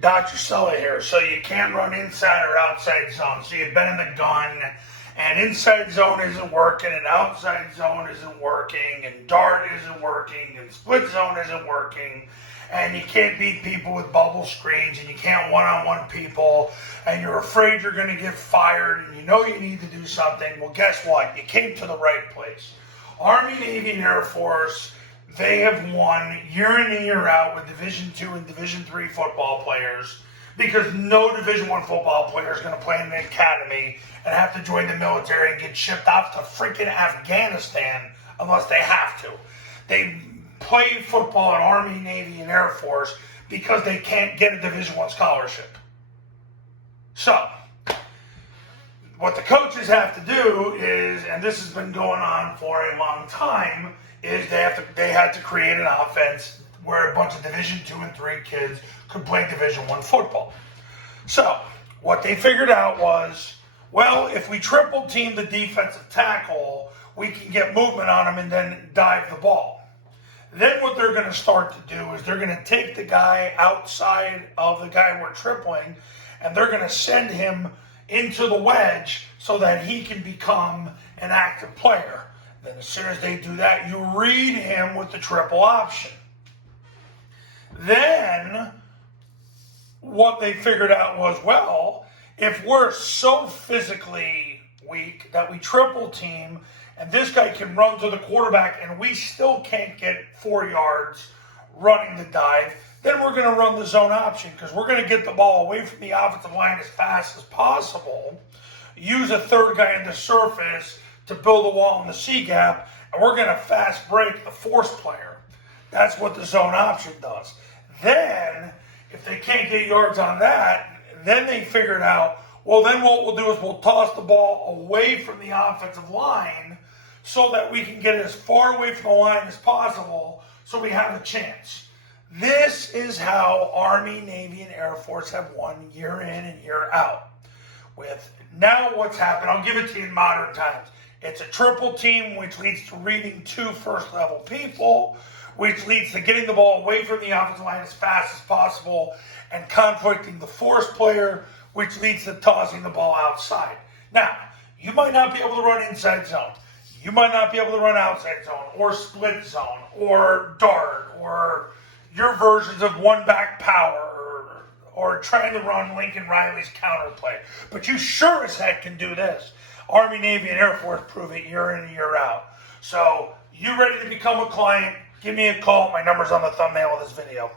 Dr. Sully here. So you can't run inside or outside zone. So you've been in the gun, and inside zone isn't working, and outside zone isn't working, and dart isn't working, and split zone isn't working, and you can't beat people with bubble screens, and you can't one-on-one people, and you're afraid you're going to get fired, and you know you need to do something. Well, guess what? You came to the right place. Army, Navy, and Air Force, they have won year in and year out with Division II and Division III football players, because no Division I football player is going to play in the academy and have to join the military and get shipped off to freaking Afghanistan unless they have to. They play football in Army, Navy, and Air Force because they can't get a Division I scholarship. So, what the coaches have to do is, and this has been going on for a long time, is they had to create an offense where a bunch of Division II and III kids could play Division I football. So, what they figured out was, well, if we triple team the defensive tackle, we can get movement on him and then dive the ball. Then what they're going to start to do is they're going to take the guy outside of the guy we're tripling, and they're going to send him into the wedge so that he can become an active player. Then as soon as they do that, you read him with the triple option. Then what they figured out was, well, if we're so physically weak that we triple team and this guy can run to the quarterback and we still can't get 4 yards running the dive, then we're going to run the zone option, because we're going to get the ball away from the offensive line as fast as possible, use a third guy in the surface to build a wall in the C gap, and we're going to fast break the force player. That's what the zone option does. Then, if they can't get yards on that, then they figured out, well, then what we'll do is we'll toss the ball away from the offensive line so that we can get as far away from the line as possible so we have a chance. This is how Army, Navy, and Air Force have won year in and year out. With now what's happened, I'll give it to you in modern times. It's a triple team, which leads to reading 2 first-level people, which leads to getting the ball away from the offensive line as fast as possible and conflicting the force player, which leads to tossing the ball outside. Now, you might not be able to run inside zone. You might not be able to run outside zone or split zone or dart or your versions of one-back power or trying to run Lincoln Riley's counterplay. But you sure as heck can do this. Army, Navy, and Air Force prove it year in and year out. So, you ready to become a client? Give me a call. My number's on the thumbnail of this video.